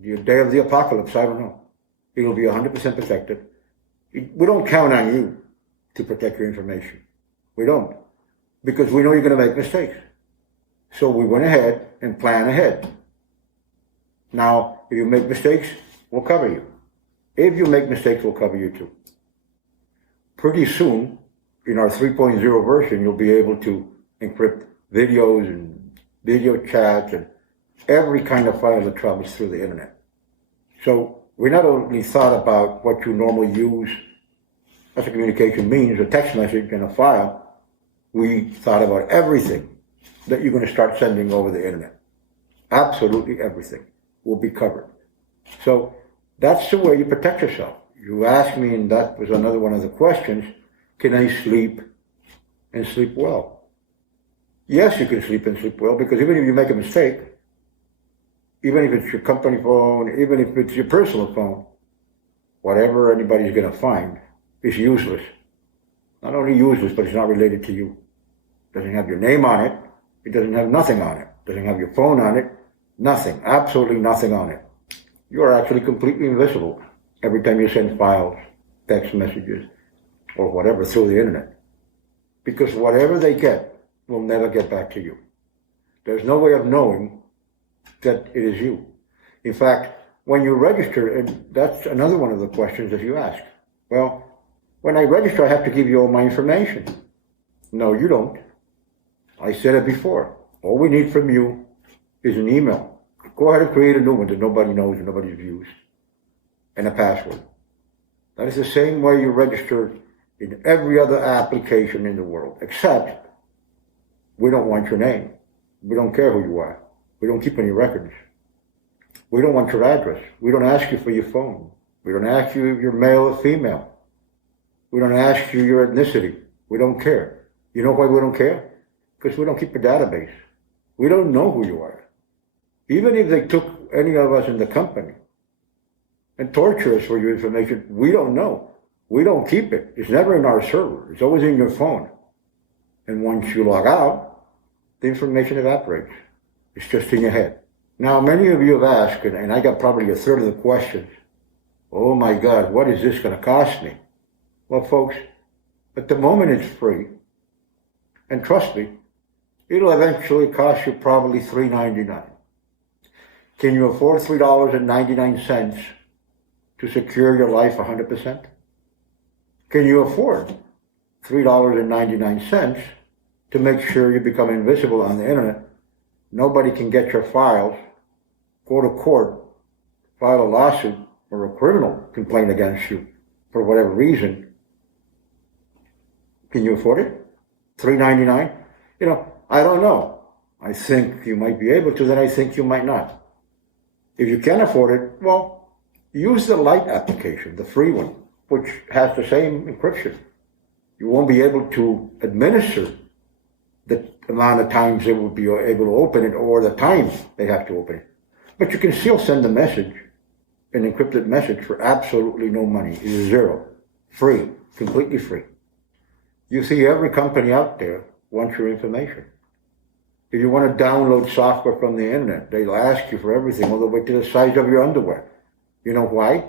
The day of the apocalypse, I don't know. It'll be 100% protected. We don't count on you to protect your information. We don't. Because we know you're going to make mistakes. So we went ahead and planned ahead. Now, if you make mistakes, we'll cover you. If you make mistakes, we'll cover you too. Pretty soon, in our 3.0 version, you'll be able to encrypt videos and video chats and every kind of file that travels through the internet. So we not only thought about what you normally use as a communication means, a text message and a file, we thought about everything that you're going to start sending over the internet. Absolutely everything will be covered. So that's the way you protect yourself. You asked me, and that was another one of the questions, can I sleep and sleep well? Yes, you can sleep and sleep well, because even if you make a mistake, even if it's your company phone, even if it's your personal phone, whatever anybody's going to find is useless. Not only useless, but it's not related to you. It doesn't have your name on it. It doesn't have nothing on it. It doesn't have your phone on it. Nothing. Absolutely nothing on it. You are actually completely invisible every time you send files, text messages, or whatever through the internet. Because whatever they get will never get back to you. There's no way of knowing that it is you. In fact, when you register, and that's another one of the questions that you ask. Well, when I register, I have to give you all my information. No, you don't. I said it before. All we need from you is an email. Go ahead and create a new one that nobody knows and nobody views, and a password. That is the same way you register in every other application in the world, except we don't want your name. We don't care who you are. We don't keep any records. We don't want your address. We don't ask you for your phone. We don't ask you if you're male or female. We don't ask you your ethnicity. We don't care. You know why we don't care? Because we don't keep a database. We don't know who you are. Even if they took any of us in the company and torture us for your information, we don't know. We don't keep it. It's never in our server. It's always in your phone. And once you log out, the information evaporates. It's just in your head. Now, many of you have asked, and I got probably a third of the questions, oh my God, what is this going to cost me? Well, folks, at the moment it's free. And trust me, it'll eventually cost you probably $3.99. Can you afford $3.99 to secure your life 100%? Can you afford $3.99 to make sure you become invisible on the internet? Nobody can get your files, go to court, file a lawsuit or a criminal complaint against you for whatever reason. Can you afford it? $3.99? You know, I don't know. I think you might be able to, then I think you might not. If you can afford it, well, use the Lite application, the free one, which has the same encryption. You won't be able to administer the amount of times they will be able to open it or the time they have to open it. But you can still send a message, an encrypted message, for absolutely no money. It is zero. Free. Completely free. You see, every company out there wants your information. If you want to download software from the internet, they'll ask you for everything, all the way to the size of your underwear. You know why?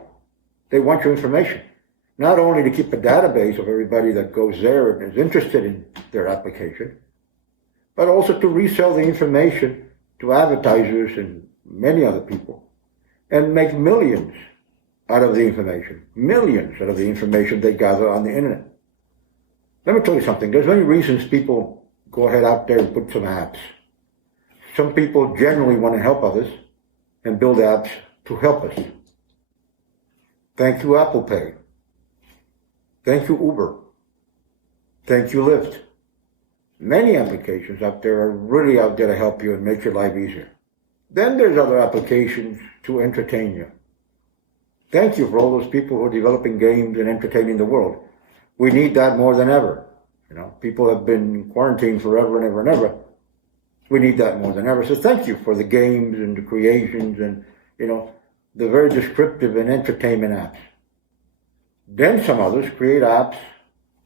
They want your information. Not only to keep a database of everybody that goes there and is interested in their application, but also to resell the information to advertisers and many other people and make millions out of the information. Millions out of the information they gather on the internet. Let me tell you something. There's many reasons people go ahead out there and put some apps. Some people generally want to help others and build apps to help us. Thank you, Apple Pay. Thank you, Uber. Thank you, Lyft. Many applications out there are really out there to help you and make your life easier. Then there's other applications to entertain you. Thank you for all those people who are developing games and entertaining the world. We need that more than ever. You know, people have been in quarantine forever and ever and ever. We need that more than ever. So thank you for the games and the creations and, you know, the very descriptive and entertainment apps. Then some others create apps,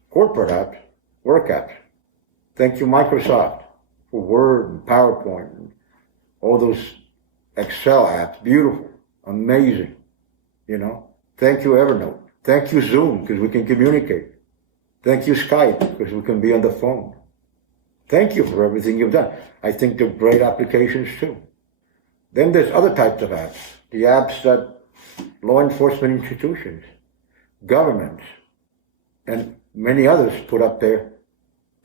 corporate apps, work apps. Thank you, Microsoft, for Word and PowerPoint and all those Excel apps. Beautiful. Amazing. Thank you, Evernote. Thank you, Zoom, because we can communicate. Thank you, Skype, because we can be on the phone. Thank you for everything you've done. I think they're great applications too. Then there's other types of apps. The apps that law enforcement institutions, governments, and many others put up there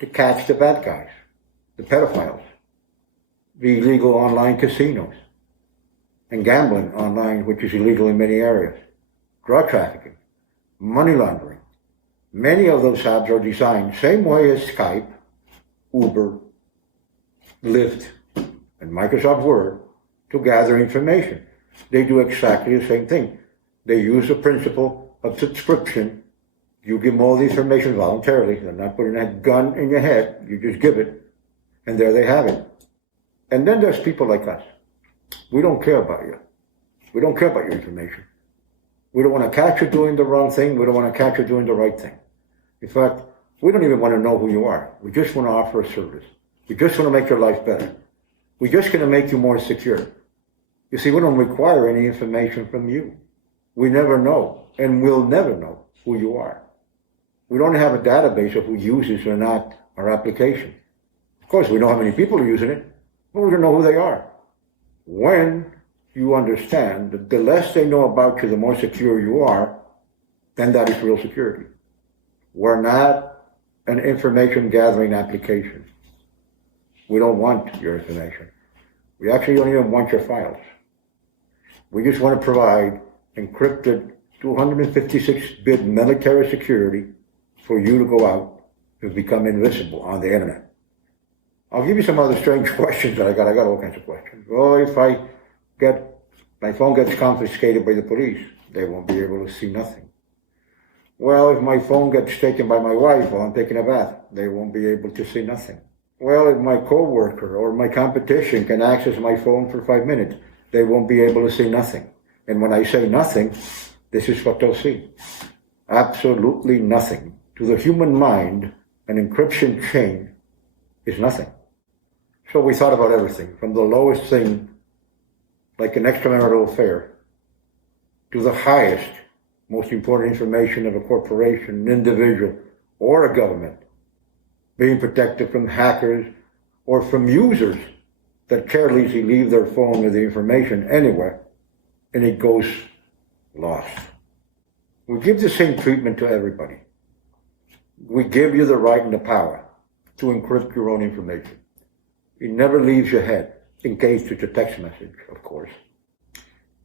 to catch the bad guys, the pedophiles, the illegal online casinos, and gambling online, which is illegal in many areas, drug trafficking, money laundering. Many of those apps are designed same way as Skype, Uber, Lyft, and Microsoft Word to gather information. They do exactly the same thing. They use the principle of subscription. You give them all the information voluntarily. They're not putting that gun in your head. You just give it, and there they have it. And then there's people like us. We don't care about you. We don't care about your information. We don't want to catch you doing the wrong thing. We don't want to catch you doing the right thing. In fact, we don't even want to know who you are. We just want to offer a service. We just want to make your life better. We're just going to make you more secure. You see, we don't require any information from you. We never know, and we'll never know who you are. We don't have a database of who uses or not our application. Of course, we know how many people are using it, but we don't know who they are. When you understand that the less they know about you, the more secure you are, then that is real security. We're not an information gathering application. We don't want your information. We actually don't even want your files. We just want to provide encrypted 256-bit military security for you to go out and become invisible on the internet. I'll give you some other strange questions that I got. I got all kinds of questions. Well, if my phone gets confiscated by the police, they won't be able to see nothing. Well, if my phone gets taken by my wife while I'm taking a bath, they won't be able to see nothing. Well, if my coworker or my competition can access my phone for 5 minutes, they won't be able to see nothing. And when I say nothing, this is what they'll see. Absolutely nothing. To the human mind, an encryption chain is nothing. So we thought about everything, from the lowest thing, like an extramarital affair, to the highest, most important information of a corporation, an individual, or a government, being protected from hackers or from users that carelessly leave their phone with the information anywhere, and it goes lost. We give the same treatment to everybody. We give you the right and the power to encrypt your own information. It never leaves your head, in case it's a text message, of course.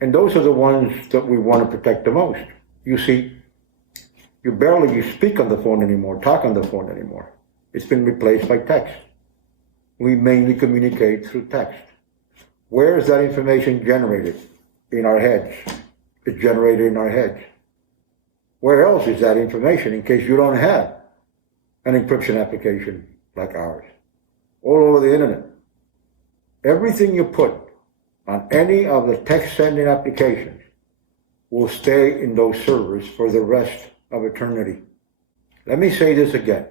And those are the ones that we want to protect the most. You see, you barely speak on the phone anymore, talk on the phone anymore. It's been replaced by text. We mainly communicate through text. Where is that information generated? In our heads. It's generated in our heads. Where else is that information, in case you don't have an encryption application like ours? All over the internet. Everything you put on any of the text sending applications will stay in those servers for the rest of eternity. Let me say this again.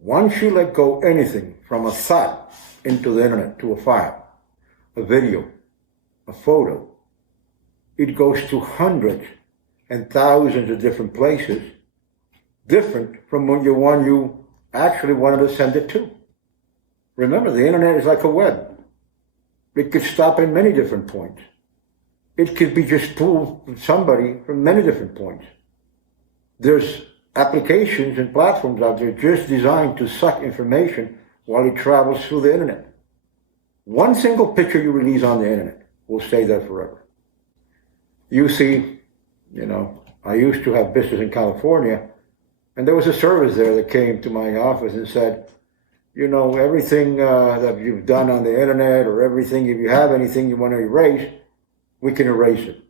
Once you let go anything from a thought into the internet to a file, a video, a photo, it goes to hundreds and thousands of different places, different from the one you actually wanted to send it to. Remember, the internet is like a web. It could stop at many different points. It could be just pulled from somebody from many different points. There's applications and platforms out there just designed to suck information while it travels through the internet. One single picture you release on the internet will stay there forever. You see, I used to have business in California, and there was a service there that came to my office and said, everything that you've done on the internet, or everything, if you have anything you want to erase, we can erase it.